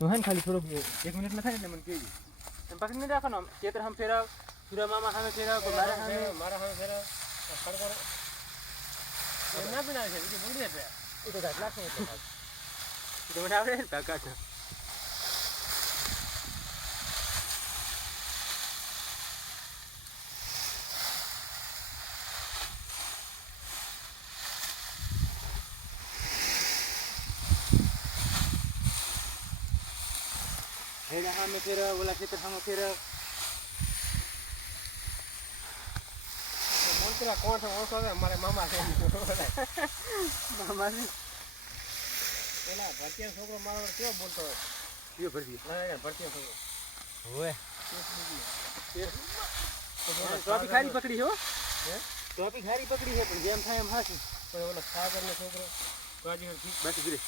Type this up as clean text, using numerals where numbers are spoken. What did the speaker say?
तो है खाली थोड़ो 1 मिनट में થાય એટલે મને કહેજો એમ પાછું નહીં રાખવાનો ખેતર હમ ફેરા સુરા મામા સામે ફેરા કે મારા સામે ફેરા ખડકોર એ ના પીના છે એ બોલી દે એ તો ગાટલા છે એટલે તો મને આવડે ને કાકા છે हेड़ा हाँ में फिर बोला खेतर हाँ में फिर मोलतरा कौन सा वो सब हमारे मामा से मामा जी बोला भरतिया छोकरो मारो क्यों बोलतो है क्यों भरती नहीं भरतिया छोकरो ओए फिर तो अभी खारी पकड़ी हो तो अभी खारी पकड़ी है पर जेम था हम हाथ पर बोला सागर ने छोकरो बाजी ठीक बाकी गिरे